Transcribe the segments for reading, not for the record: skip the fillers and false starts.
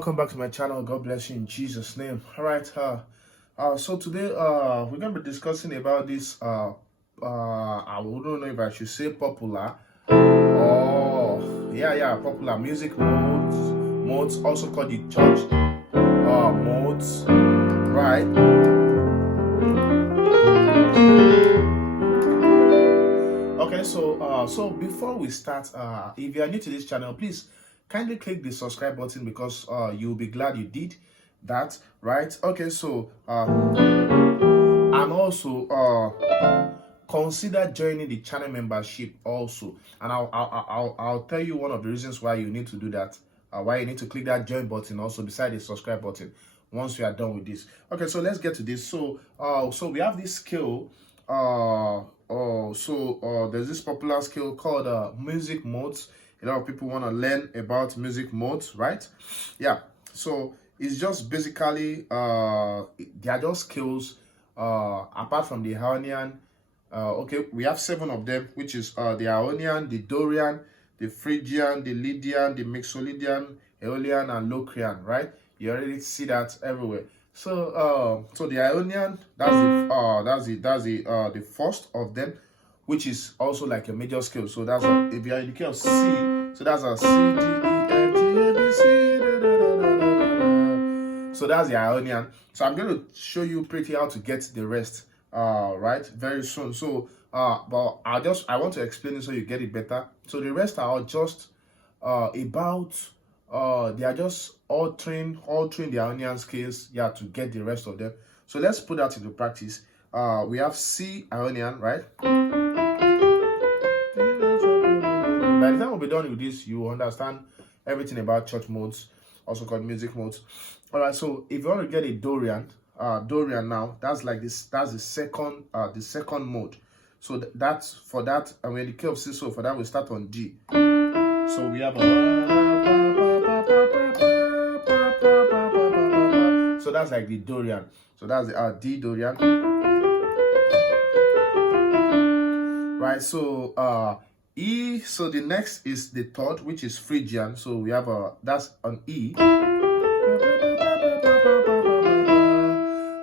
welcome back to my channel. God bless you in Jesus' name. All right. So today we're gonna be discussing about this I don't know if I should say popular or popular music modes, also called the church modes, right? Okay, so before we start, if you are new to this channel, please kindly click the subscribe button because you'll be glad you did that, right? Okay, so and also consider joining the channel membership also, and I'll tell you one of the reasons why you need to do that, why you need to click that join button also beside the subscribe button once you are done with this. Okay, so let's get to this. So we have this skill. There's this popular skill called music modes. A lot of people want to learn about music modes, right? Yeah, so it's just basically they are just skills apart from the Ionian. Okay, we have 7 of them, which is the Ionian, the Dorian, the Phrygian, the Lydian, the Mixolydian, Aeolian, and Locrian, right? You already see that everywhere. So the Ionian, that's the first of them, which is also like a major scale. So that's if you are in the key of C, so that's a C, D, E, F, G, A, B, C, da, da, da, da, da. So that's the Ionian. So I'm going to show you pretty how to get the rest, right, very soon. So but I want to explain it so you get it better. So the rest are just they are just altering the Ionian scales, to get the rest of them. So let's put that into practice. We have C Ionian, right? By the time we'll be done with this, you will understand everything about church modes, also called music modes. All right, so if you want to get a Dorian now, that's like this. That's the second mode. So that's for that. And when the key of C, so for that we start on D. So we have so that's like the Dorian. So that's the D Dorian. Right. So E. So the next is the third, which is Phrygian. So we have that's on E.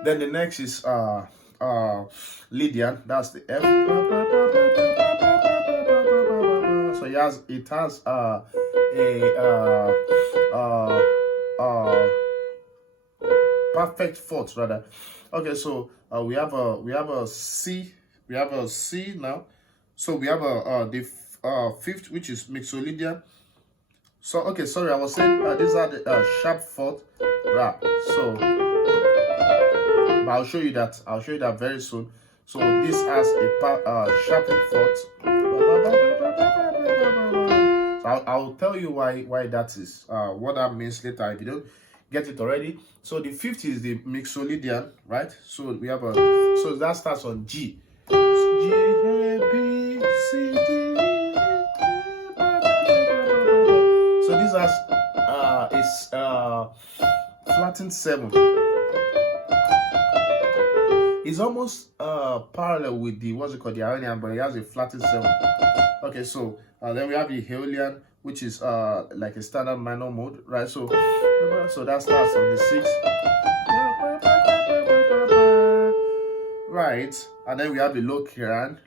Then the next is Lydian. That's the F. So it has perfect fourth rather. Okay, so we have a C. We have a C now. So we have the fifth, which is Mixolydian. So okay, sorry, I was saying these are the sharp fourth, right? So but I'll show you that. I'll show you that very soon. So this has a sharp fourth. So I'll tell you why that is. What that means later if you don't get it already. So the fifth is the Mixolydian, right? So we have so that starts on G. G, A, B, C, D. So this has flattened 7. It's almost parallel with the the Ionian, but it has a flattened 7. Okay, so then we have the Aeolian, which is like a standard minor mode, right? So that starts on the 6th, right? And then we have the Locrian.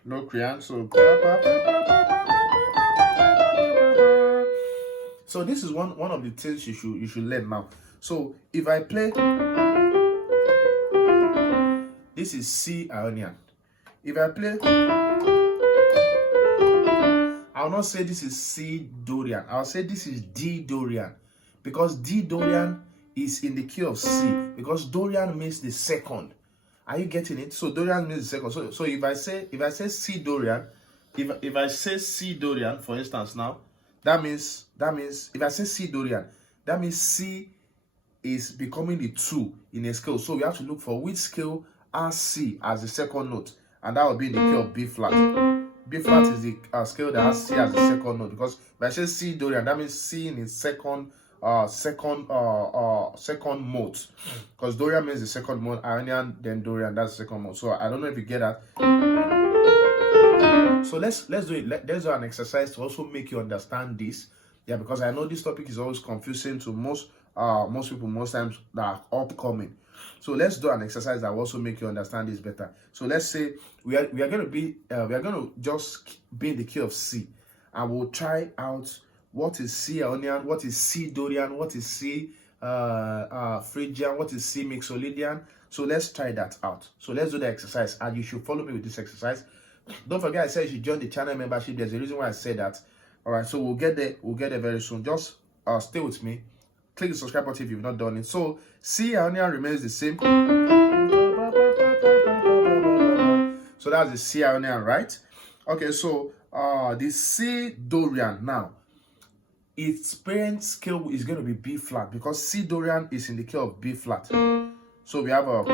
So this is one of the things you should learn now. So if I play, this is C Ionian. If I play, I'll not say this is C Dorian. I'll say this is D Dorian, because D Dorian is in the key of C, because Dorian means the second. Are you getting it? So Dorian means the second. So if I say C Dorian, if I say C Dorian, for instance, now that means if I say C Dorian, that means C is becoming the 2 in a scale. So we have to look for which scale has C as the second note, and that will be in the key of B flat. B flat is the scale that has C as the second note, because if I say C Dorian, that means C in its second mode, because Dorian means the second mode, Ionian, then Dorian, that's the second mode. So I don't know if you get that. So let's do it. Let's do an exercise to also make you understand this. Yeah, because I know this topic is always confusing to most most people most times that are upcoming. So let's do an exercise that will also make you understand this better. So let's say we are going to just be in the key of C, and we'll try out what is C Ionian, what is C Dorian, what is C Phrygian, what is C Mixolydian. So let's try that out. So let's do the exercise, and you should follow me with this exercise. Don't forget, I said you should join the channel membership. There's a reason why I said that. All right, so we'll get there very soon. Just stay with me. Click the subscribe button if you've not done it. So C Ionian remains the same. So that's the C Ionian, right? Okay, so the C Dorian now, its parent scale is going to be B flat, because C Dorian is in the key of B flat. So we have a,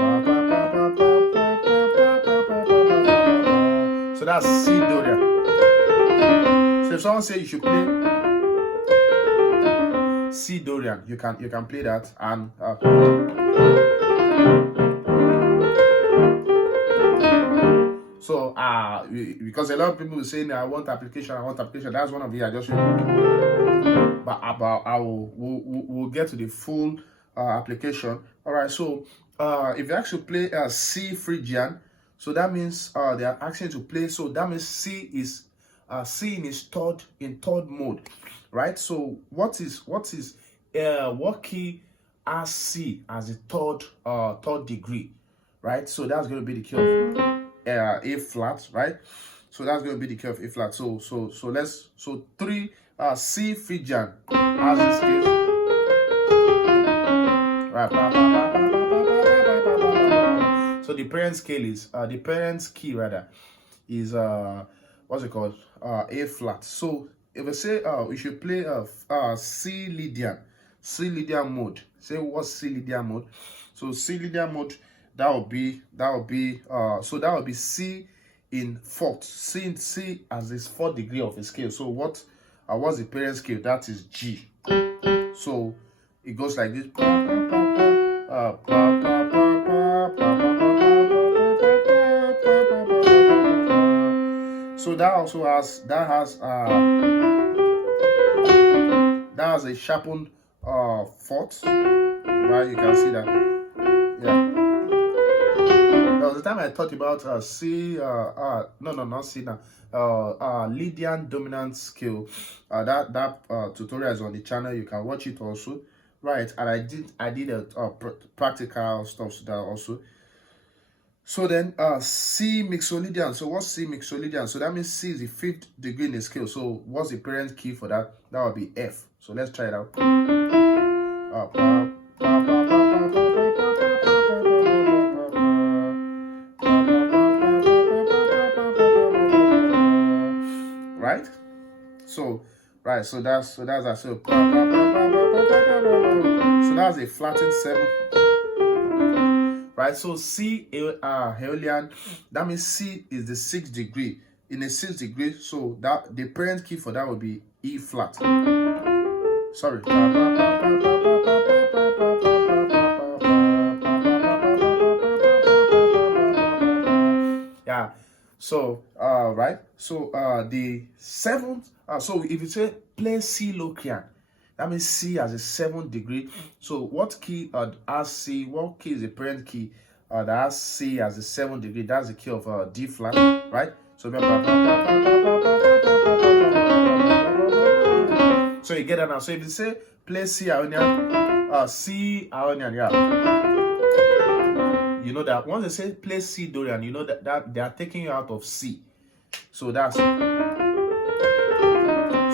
so that's C Dorian. So if someone says you should play C Dorian, you can play that. And so because a lot of people will say, I want application. That's one of the I just read. But we'll get to the full application. All right, so if you actually play C Phrygian, so that means they are asking to play. So that means C is C in its third mode, right? So what key has C as the third degree, right? So that's going to be the key of A flat, right? So that's going to be the key of A flat. So 3 C Phrygian has this case, right? So the parent scale is the parent's key rather is what's it called, A flat. So if I say we should play C Lydian mode. Say what's C Lydian mode? So C Lydian mode, that will be C in fourth. C as its fourth degree of a scale. So what's the parent scale? That is G. So it goes like this. So that has a sharpened fourth, right? You can see that. Yeah. There was a time I thought about C. Not C now. Lydian dominant scale. That tutorial is on the channel. You can watch it also, right? And I did a practical stuff to that also. So then C Mixolydian. So what's C Mixolydian? So that means C is the fifth degree in the scale. So what's the parent key for that? That would be F. So let's try it out. Right? So that's that. So that's a flattened 7. Right, so C Aeolian, that means C is the 6th degree. In a 6th degree, so that the parent key for that would be E flat. Sorry. Yeah. So right. So the 7th. So if you say play C Locrian, that means C has a 7th degree. So what key has C? What key is the parent key that has C as a 7th degree? That's the key of D flat, right? So you get that now. So if you say play C Ionian, yeah, you know that once they say play C Dorian, you know that they are taking you out of C. So that's.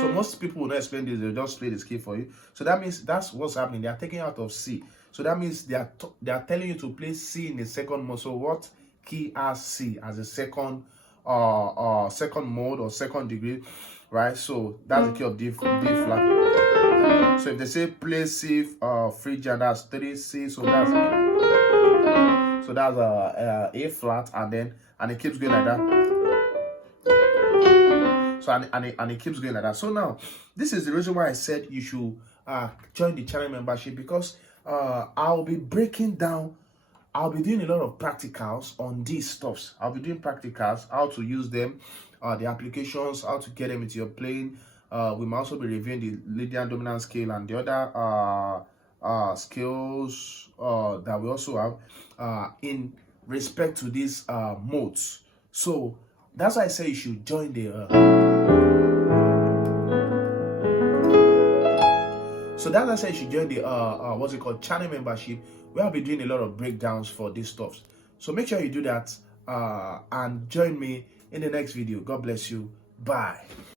So most people will not explain this, they'll just play this key for you. So that means that's what's happening. They are taking out of C. So that means they are telling you to play C in the second mode. So what key has C as a second mode or second degree, right? So that's the key of D flat. So if they say play C Phrygian, that's 3C. So that's A flat, and it keeps going like that. So and it keeps going like that. So now this is the reason why I said you should join the channel membership, because I'll be breaking down, I'll be doing a lot of practicals on these stuffs. I'll be doing practicals, how to use them, the applications, how to get them into your playing. We might also be reviewing the Lydian dominant scale and the other skills that we also have in respect to these modes. So that's why I say you should join the so that's why I say you should join the what's it called, channel membership, where I'll be doing a lot of breakdowns for these stuff. So make sure you do that and join me in the next video. God bless you. Bye.